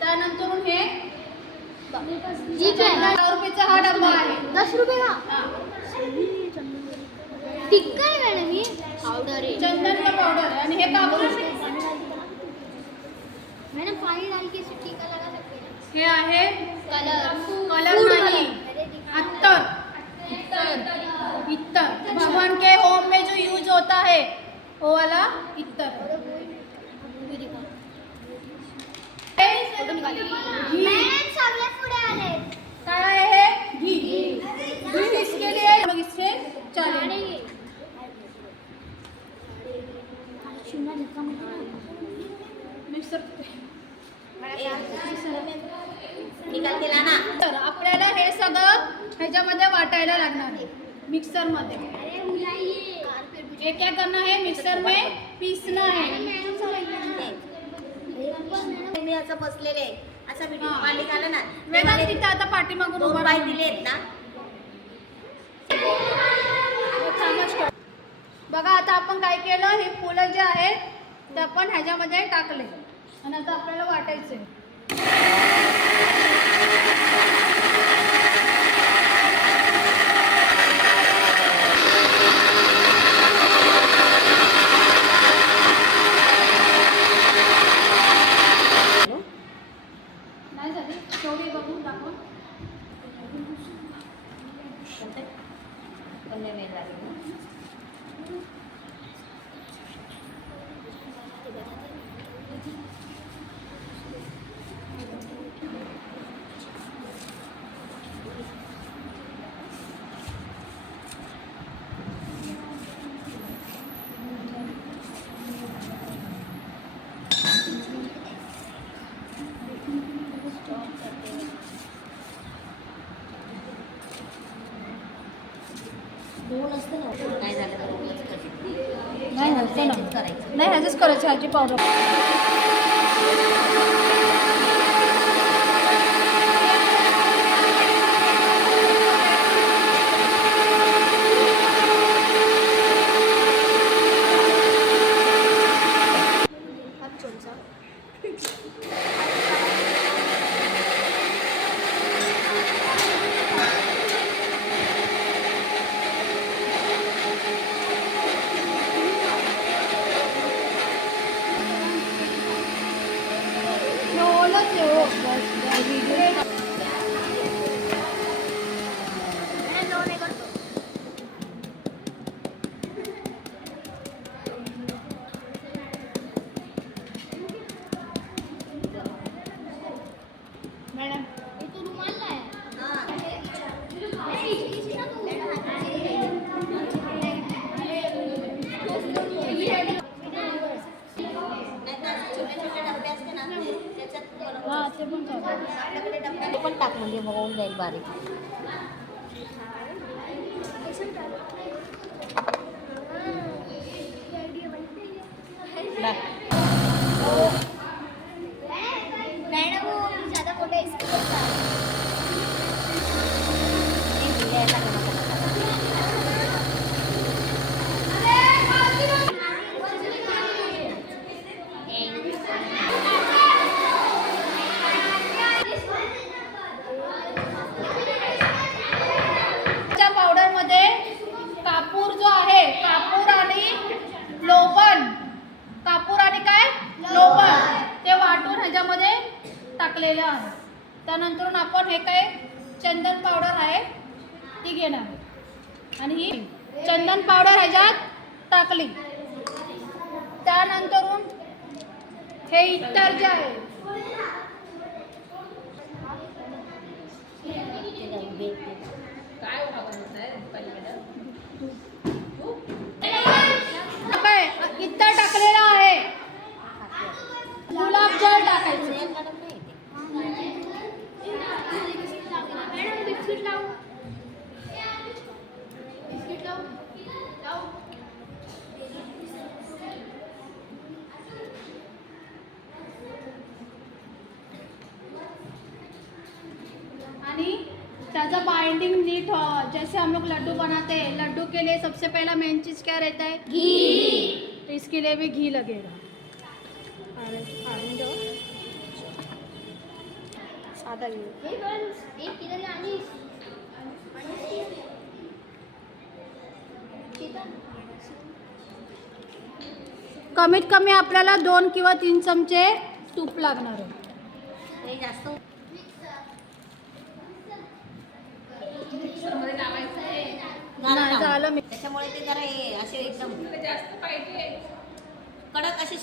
त्यानंतर हे 10 रुपयाचा हा डब्बा आहे. 10 रुपये का? टिक्का आहे मॅडम, ही पावडर आहे, चंदन का पावडर है. आणि हे कापूर मैडम पानी डाल के इसमें टीका लगा सकते हैं. हे आहे कलर नहीं अत्तर. इत्तर भगवान के होम में जो यूज होता है वो वाला इत्तर. क्या है घी. घी इसके लिए लोग इससे चलेंगे. मिक्सर तर आपल्याला हे सगळं ह्याच्यामध्ये वाटायला लागणार आहे मिक्सर मध्ये. क्या करना है मिक्सर में पीसना है. मी असं बसलेले असा व्हिडिओ मालिक आला ना वेगळा तिथं आता पाठीमागून उभा बाय दिलेत ना. बघा आता आपण काय केलं, हे फुलं जे आहेत ते आपण ह्याच्यामध्ये टाकले आणि आता आपल्याला वाटायचे. नाही झाली तेवढी बघून टाकून काय झालं नाही हलते ना. करायचं नाही ह्याचंच करायचं ह्याची पावडर. मॅडम तो रुमाल लाया. हां ते पण ते पण टाक म्हणजे मग होऊन जाईल बारीक. मैडम वो ज्यादा फोटो इसके पावडर मध्ये कापूर जो आहे, कापूर आणि लोबन, कापूर आणि काय लोबन ते वाटून ह्याच्यामध्ये टाकलेलं आहे. त्यानंतर आपण हे काय चंदन पावडर आहे ती घेणार आणि ही चंदन पावडर ह्याच्यात टाकली. त्यानंतर हे इतर जे आहे काय इतर टाकलेलं आहे. गुलाबजल टाकायचं. मैडम बिस्किट लाओ. बिस्किट लाओ. आणि त्याचा बाइंडिंग नीट हो. जैसे हम लोग लड्डू बनाते हैं, लड्डू के लिए सबसे पहला मेन चीज़ क्या रहता है? घी. तो इसके लिए भी घी लगेगा. अरे आता घे. हे पण एक किती आणि कमीत कमी आपल्याला 2 किंवा 3 चमचे तूप लागणार आहे. हे जास्त नाही, झालं मी. त्याच्यामुळे ते जरा हे असे एकदम कडक असे